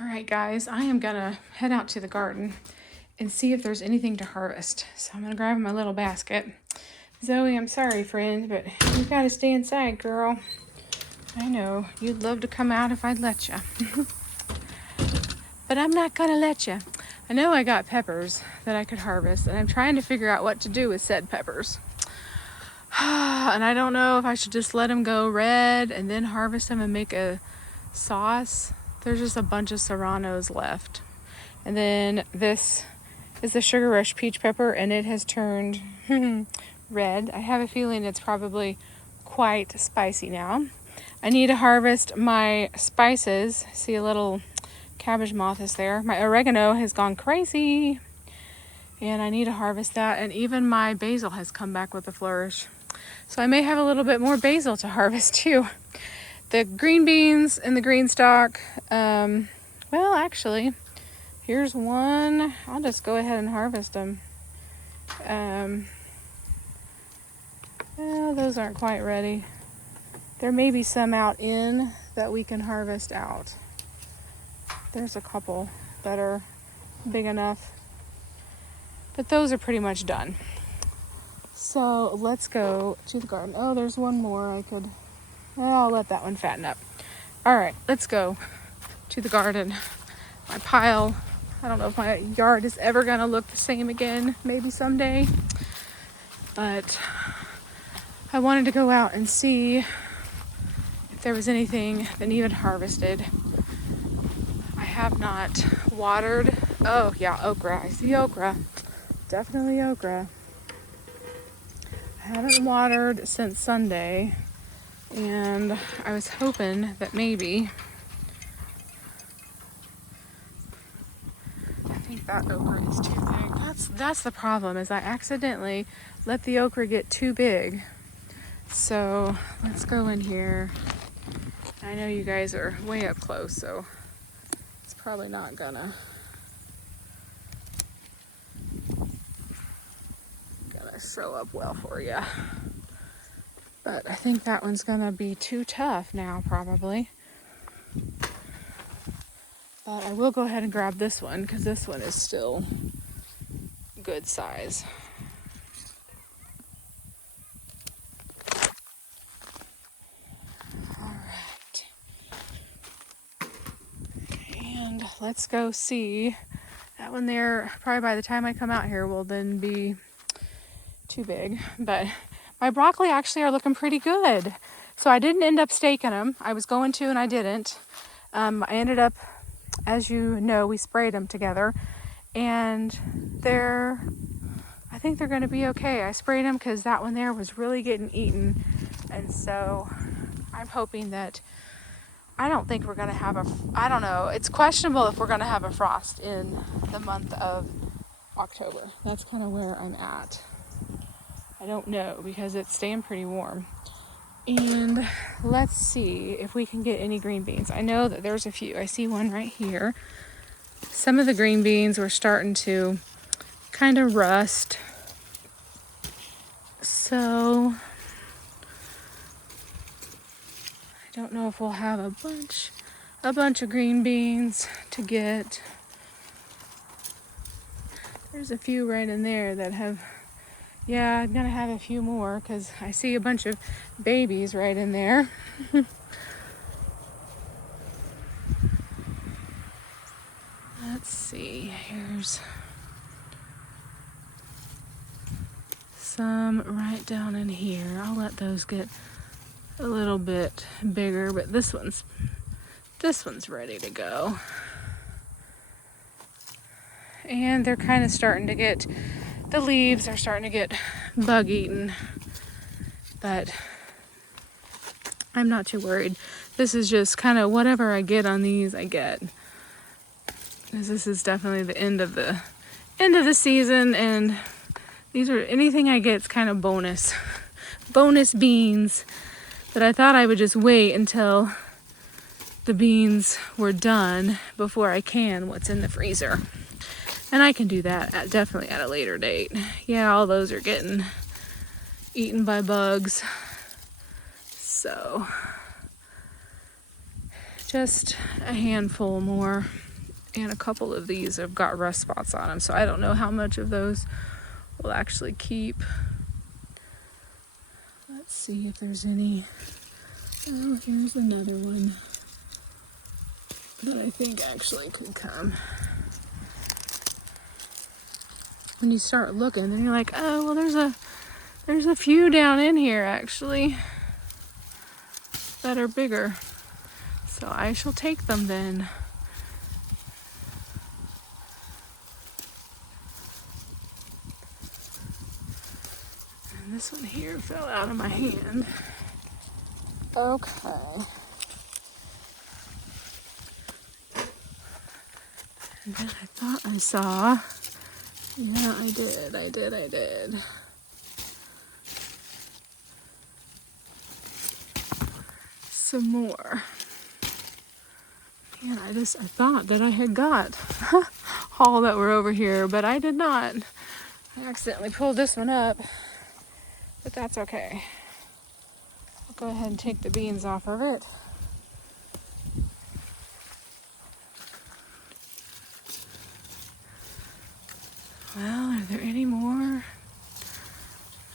All right, guys, I am gonna head out to the garden and see if there's anything to harvest. So I'm gonna grab my little basket. Zoe, I'm sorry, friend, but you gotta stay inside, girl. I know, you'd love to come out if I'd let you. But I'm not gonna let you. I know I got peppers that I could harvest, and I'm trying to figure out what to do with said peppers. And I don't know if I should just let them go red and then harvest them and make a sauce. There's just a bunch of serranos left. And then this is the Sugar Rush peach pepper, and it has turned red. I have a feeling it's probably quite spicy now. I need to harvest my spices. See, a little cabbage moth is there. My oregano has gone crazy, and I need to harvest that. And even my basil has come back with a flourish. So I may have a little bit more basil to harvest too. The green beans and the green stalk, well, actually, here's one. I'll just go ahead and harvest them. Well, those aren't quite ready. There may be some out in that we can harvest out. There's a couple that are big enough, but those are pretty much done. So let's go to the garden. Oh, there's one more I could, I'll let that one fatten up. All right, let's go to the garden. My pile, I don't know if my yard is ever gonna look the same again, maybe someday, but I wanted to go out and see if there was anything that needed harvested. I have not watered. Oh yeah, okra. I see okra. Definitely okra. I haven't watered since Sunday, and I was hoping that maybe, I think that okra is too big. That's the problem, is I accidentally let the okra get too big. So let's go in here. I know you guys are way up close, so it's probably not gonna show up well for you. But I think that one's gonna be too tough now, probably. But I will go ahead and grab this one, because this one is still good size. All right. And let's go see. That one there, probably by the time I come out here, will then be too big. But my broccoli actually are looking pretty good. So I didn't end up staking them. I was going to, and I didn't. I ended up, as you know, we sprayed them together, and I think they're going to be okay. I sprayed them because that one there was really getting eaten, and so I'm hoping that, I don't think we're going to have I don't know, it's questionable if we're going to have a frost in the month of October. That's kind of where I'm at. I don't know, because it's staying pretty warm. And let's see if we can get any green beans. I know that there's a few. I see one right here. Some of the green beans were starting to kind of rust. So I don't know if we'll have a bunch of green beans to get. There's a few right in there that have, yeah, I'm gonna have a few more because I see a bunch of babies right in there. Let's see, here's some right down in here. I'll let those get a little bit bigger, but this one's ready to go. And they're kind of starting to get, the leaves are starting to get bug eaten, but I'm not too worried. This is just kind of whatever I get on these, I get. Because this is definitely the end of the season, and these are, anything I get is kind of bonus beans. But I thought I would just wait until the beans were done before I can what's in the freezer. And I can do that definitely at a later date. Yeah, all those are getting eaten by bugs. So just a handful more. And a couple of these have got rust spots on them, so I don't know how much of those will actually keep. Let's see if there's any. Oh, here's another one that I think actually could come. When you start looking, then you're like, oh, well, there's a few down in here actually that are bigger. So I shall take them then. And this one here fell out of my hand. Okay. And then I thought I saw, yeah, I did. Some more. And I thought that I had got all that were over here, but I did not. I accidentally pulled this one up, but that's okay. I'll go ahead and take the beans off of it. Well, are there any more?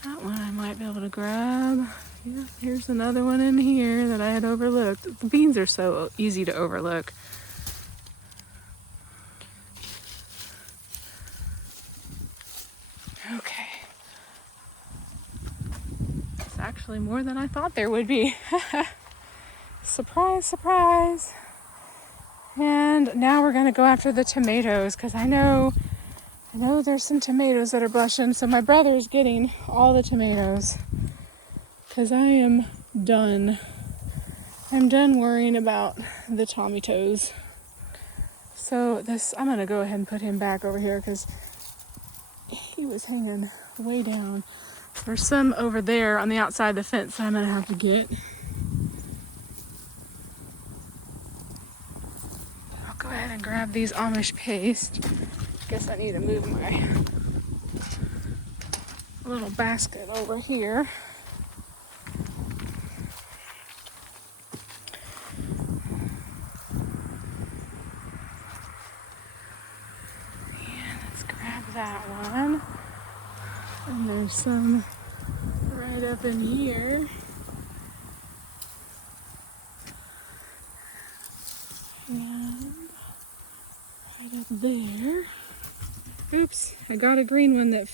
That one I might be able to grab. Yeah, here's another one in here that I had overlooked. The beans are so easy to overlook. Okay. It's actually more than I thought there would be. Surprise, surprise. And now we're gonna go after the tomatoes because I know there's some tomatoes that are blushing. So my brother is getting all the tomatoes because I am done. I'm done worrying about the tomatoes. So I'm gonna go ahead and put him back over here because he was hanging way down. There's some over there on the outside of the fence that I'm gonna have to get. I'll go ahead and grab these Amish paste. Guess I need to move my little basket over here. And let's grab that one. And there's some right up in here. And right up there. Oops, I got a green one that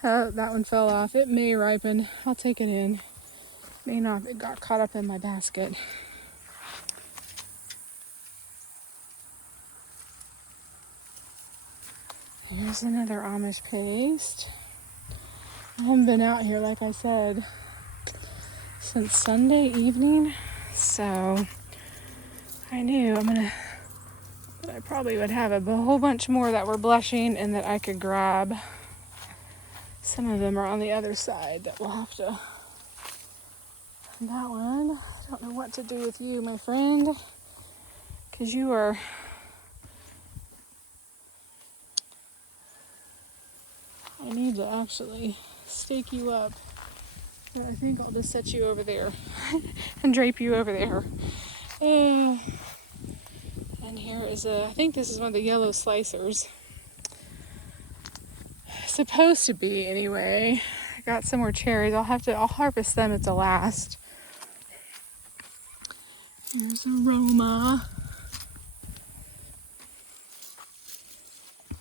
one fell off. It may ripen. I'll take it in. May not. It got caught up in my basket. Here's another Amish paste. I haven't been out here, like I said, since Sunday evening. So I knew that I probably would have a whole bunch more that were blushing and that I could grab. Some of them are on the other side that we'll have to. And that one, I don't know what to do with you, my friend, because you are. I need to actually stake you up. But I think I'll just set you over there and drape you over there. And here is I think this is one of the yellow slicers. Supposed to be anyway. I got some more cherries. I'll harvest them at the last. Here's Aroma.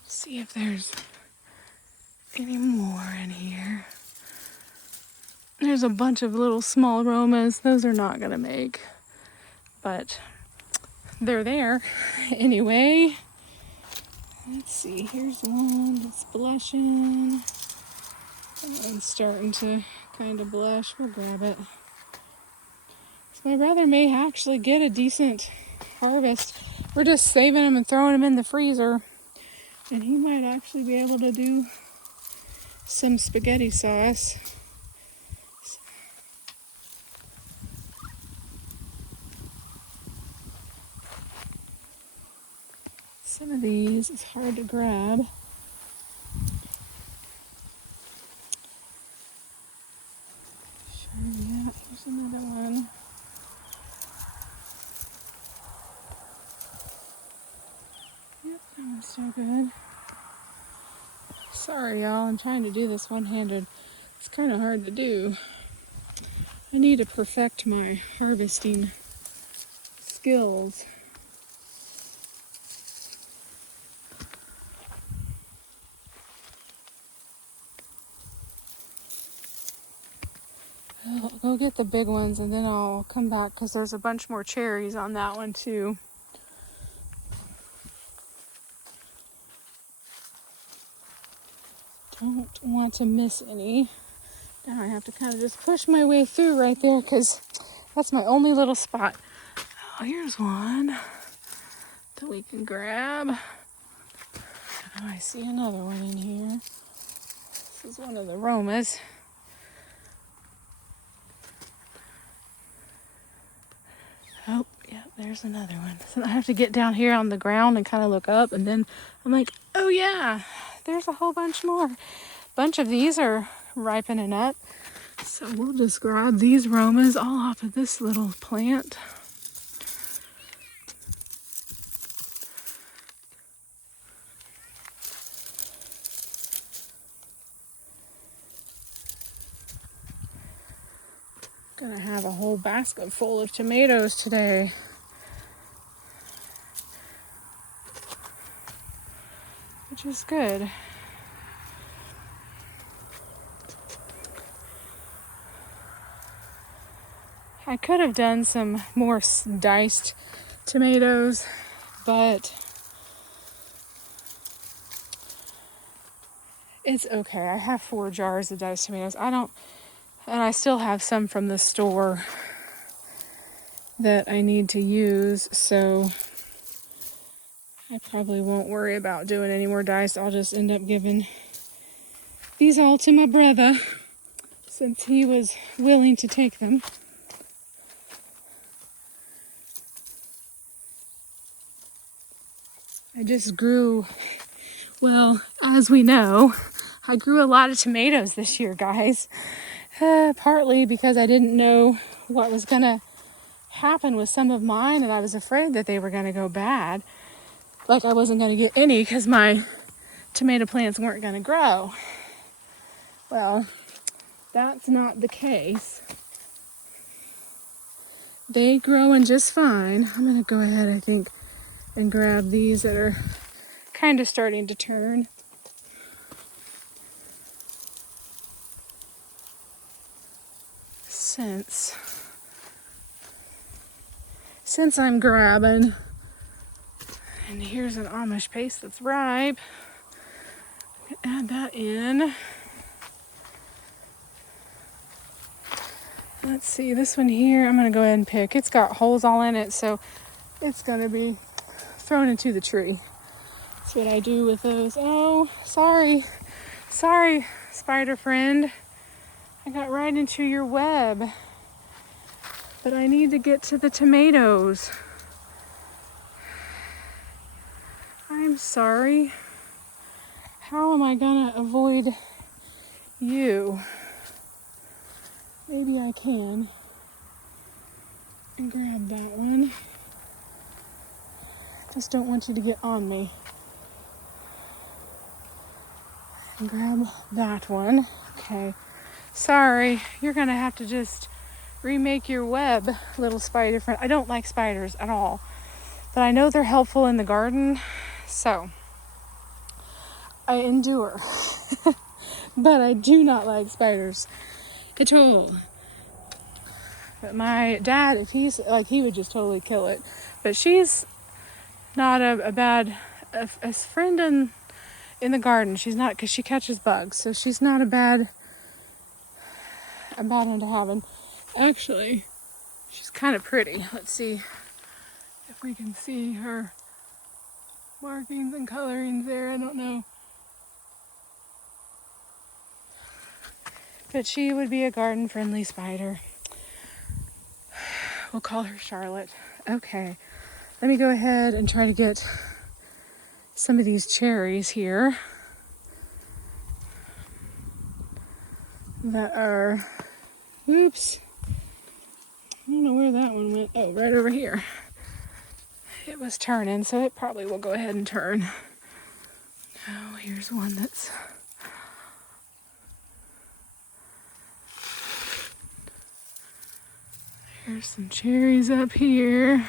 See if there's any more in here. There's a bunch of little small Aromas. Those are not gonna make, but they're there anyway. Let's see, here's one that's blushing. That one's starting to kind of blush. We'll grab it. So my brother may actually get a decent harvest. We're just saving them and throwing them in the freezer. And he might actually be able to do some spaghetti sauce. Some of these is hard to grab. Sure, yeah, here's another one. Still good. Sorry, y'all. I'm trying to do this one-handed. It's kind of hard to do. I need to perfect my harvesting skills. I'll go get the big ones and then I'll come back because there's a bunch more cherries on that one too. Don't want to miss any. Now I have to kind of just push my way through right there because that's my only little spot. Oh, here's one that we can grab. Oh, I see another one in here. This is one of the Romas. Oh, yeah, there's another one. So I have to get down here on the ground and kind of look up, and then I'm like, oh yeah, there's a whole bunch more. A bunch of these are ripening up. So we'll just grab these Romas all off of this little plant. Gonna have a whole basket full of tomatoes today. Which is good. I could have done some more diced tomatoes, but it's okay. I have 4 jars of diced tomatoes. And I still have some from the store that I need to use, so I probably won't worry about doing any more diced. I'll just end up giving these all to my brother since he was willing to take them. I just grew, well, as we know, I grew a lot of tomatoes this year, guys. Partly because I didn't know what was going to happen with some of mine, and I was afraid that they were going to go bad. Like I wasn't going to get any because my tomato plants weren't going to grow. Well, that's not the case. They growing just fine. I'm going to go ahead, I think, and grab these that are kind of starting to turn. Since I'm grabbing, and here's an Amish paste that's ripe. Add that in. Let's see, this one here, I'm going to go ahead and pick. It's got holes all in it, so it's going to be thrown into the tree. That's what I do with those. Oh, sorry, spider friend. I got right into your web. But I need to get to the tomatoes. I'm sorry. How am I gonna avoid you? Maybe I can. And grab that one. Just don't want you to get on me. And grab that one. Okay. Sorry, you're gonna have to just remake your web, little spider friend. I don't like spiders at all, but I know they're helpful in the garden, so I endure. But I do not like spiders at all. But my dad, if he's like, he would just totally kill it. But she's not a bad a friend in the garden. She's not, because she catches bugs, so she's not a bad one to have. And actually, she's kind of pretty. Let's see if we can see her markings and colorings there. I don't know. But she would be a garden-friendly spider. We'll call her Charlotte. Okay. Let me go ahead and try to get some of these cherries here that are, oops. I don't know where that one went. Oh, right over here. It was turning, so it probably will go ahead and turn. Oh, here's one that's... Here's some cherries up here.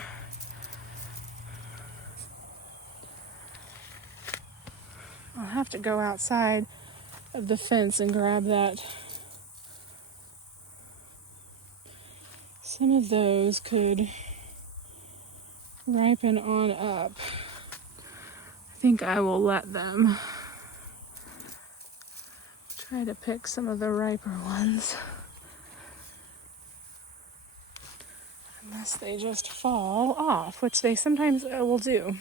I'll have to go outside of the fence and grab that. Some of those could ripen on up. I think I will let them. Try to pick some of the riper ones. Unless they just fall off, which they sometimes will do.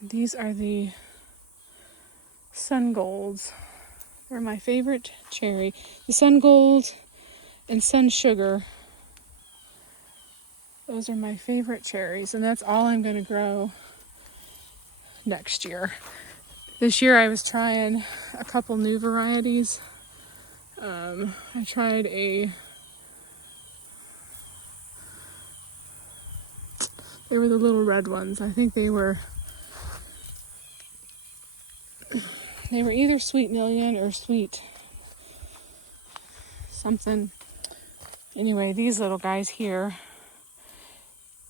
These are the Sun Golds. They're my favorite cherry. The Sun Gold and Sun Sugar. Those are my favorite cherries, and that's all I'm going to grow next year. This year I was trying a couple new varieties. I tried they were the little red ones. I think they were either Sweet Million or Sweet something. Anyway, these little guys here.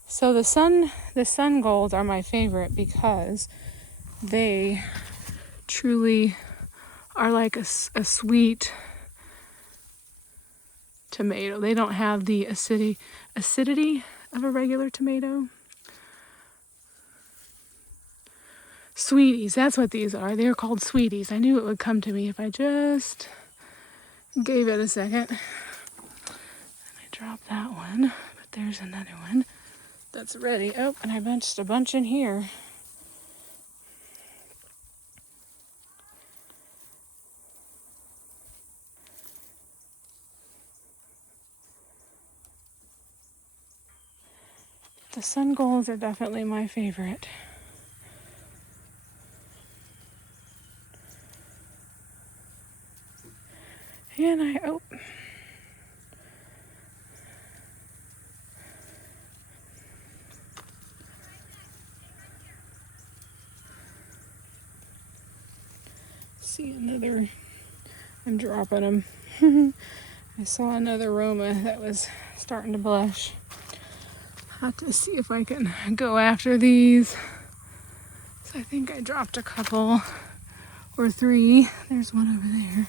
So the Sun Golds are my favorite because they truly are like a sweet tomato. They don't have the acidity of a regular tomato. Sweeties, that's what these are. They're called sweeties. I knew it would come to me if I just gave it a second. And I dropped that one, but there's another one that's ready. Oh, and I bunched a bunch in here. The Sun Golds are definitely my favorite. And see another, I'm dropping them. I saw another Roma that was starting to blush. Have to see if I can go after these. So I think I dropped a couple or three. There's one over there.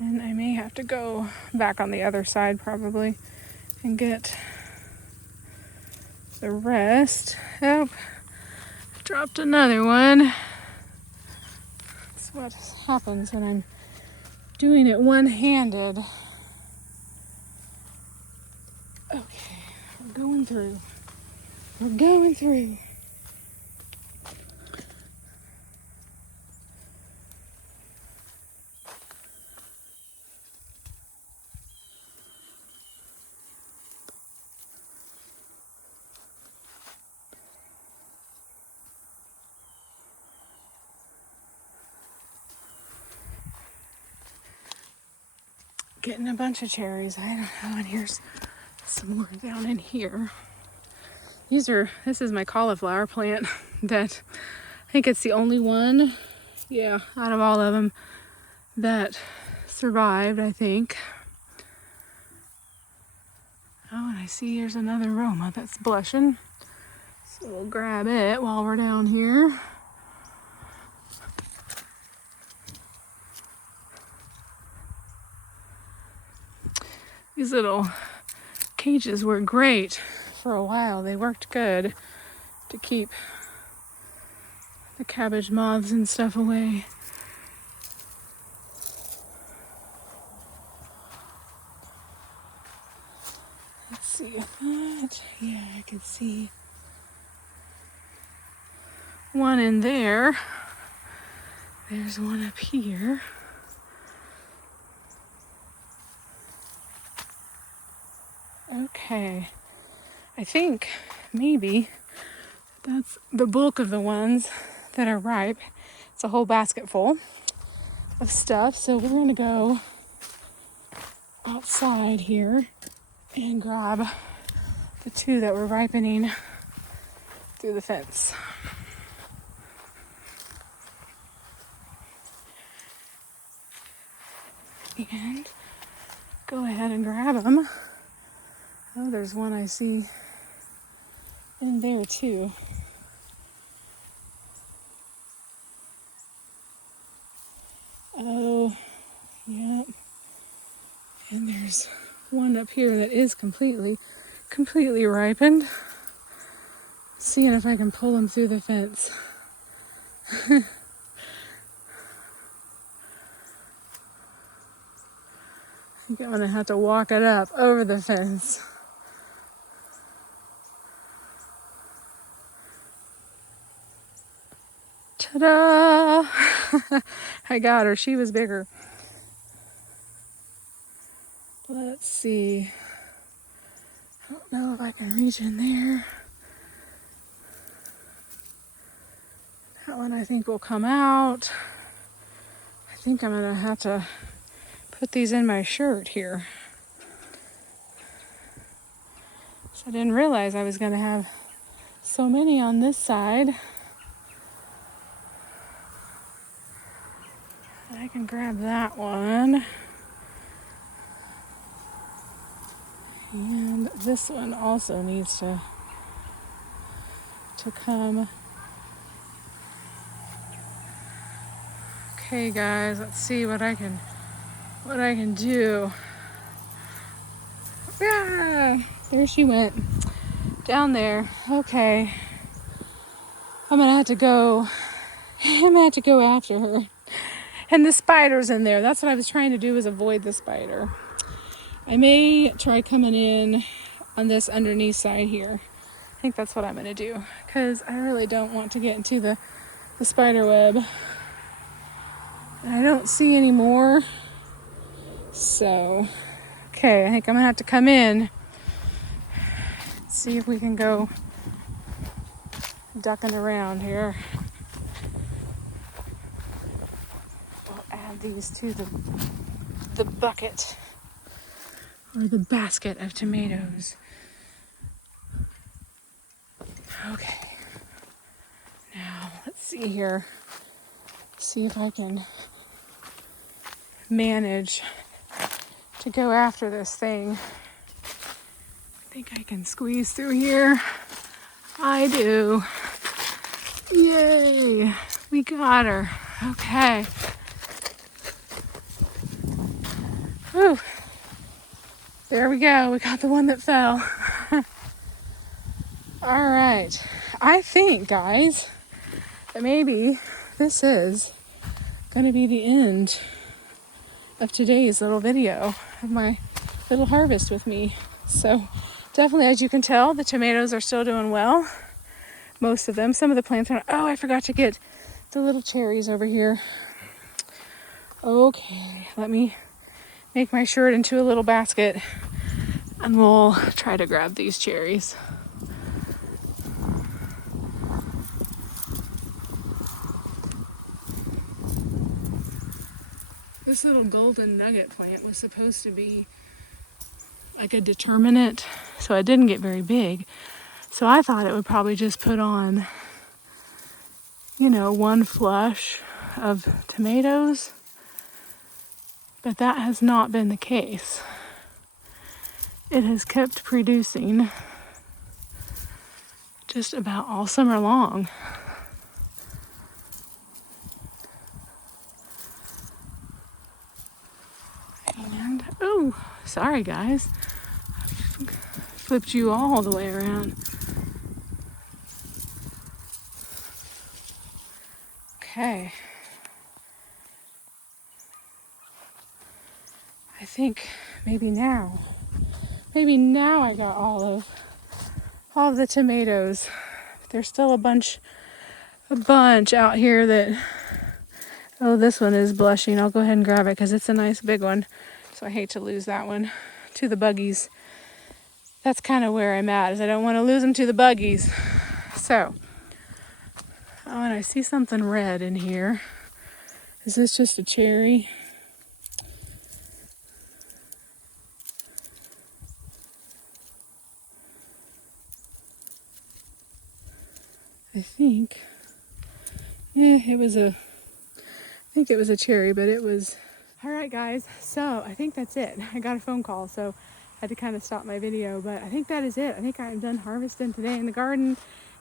And I may have to go back on the other side probably and get the rest. Oh, dropped another one. That's what happens when I'm doing it one-handed. Okay, we're going through. We're going through. Getting a bunch of cherries. I don't know, and here's some more down in here. This is my cauliflower plant that I think it's the only one, yeah, out of all of them that survived, I think. Oh, and I see here's another Roma that's blushing. So we'll grab it while we're down here. These little cages were great for a while. They worked good to keep the cabbage moths and stuff away. Let's see if that, yeah, I can see one in there. There's one up here. Okay, I think maybe that's the bulk of the ones that are ripe. It's a whole basket full of stuff. So we're gonna go outside here and grab the two that were ripening through the fence. And go ahead and grab them. Oh, there's one I see in there too. Oh, yep. And there's one up here that is completely ripened. Seeing if I can pull them through the fence. I think I'm gonna have to walk it up over the fence. Ta-da! I got her. She was bigger. Let's see. I don't know if I can reach in there. That one I think will come out. I think I'm gonna have to put these in my shirt here. So I didn't realize I was gonna have so many on this side. I can grab that one. And this one also needs to come. Okay guys, let's see what I can do. Ah, there she went. Down there. Okay. I'm gonna have to go after her. And the spider's in there. That's what I was trying to do, is avoid the spider. I may try coming in on this underneath side here. I think that's what I'm gonna do, because I really don't want to get into the spider web. And I don't see any more. So, okay, I think I'm gonna have to come in, see if we can go ducking around here. We'll add these to the bucket, or the basket of tomatoes. Okay. Now, let's see here. See if I can manage to go after this thing. I think I can squeeze through here. I do. Yay! We got her. Okay. Whew. There we go. We got the one that fell. All right. I think, guys, that maybe this is going to be the end of today's little video of my little harvest with me. So definitely, as you can tell, the tomatoes are still doing well. Most of them. Some of the plants are... Oh, I forgot to get the little cherries over here. Okay, let me make my shirt into a little basket and we'll try to grab these cherries. This little golden nugget plant was supposed to be like a determinate, so it didn't get very big. So I thought it would probably just put on, you know, one flush of tomatoes. But that has not been the case. It has kept producing just about all summer long. And, oh, sorry guys. Flipped you all the way around. Okay. I think maybe now I got all of the tomatoes. There's still a bunch out here that, oh, this one is blushing. I'll go ahead and grab it because it's a nice big one. So I hate to lose that one to the buggies. That's kind of where I'm at, is I don't want to lose them to the buggies. So, oh, and I see something red in here. Is this just a cherry? I think, yeah, I think it was a cherry, but it was. All right, guys, so I think that's it. I got a phone call, so I had to kind of stop my video, but I think that is it. I think I'm done harvesting today in the garden,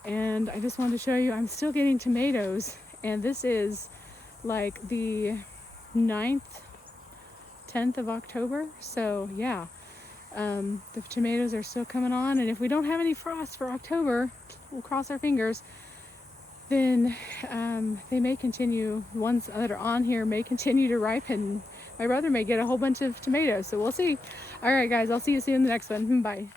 and I just wanted to show you I'm still getting tomatoes, and this is like the 9th, 10th of October, so yeah, the tomatoes are still coming on, and if we don't have any frost for October, we'll cross our fingers, then they may continue, the ones that are on here may continue to ripen. My brother may get a whole bunch of tomatoes, so we'll see. All right, guys, I'll see you soon in the next one. Bye.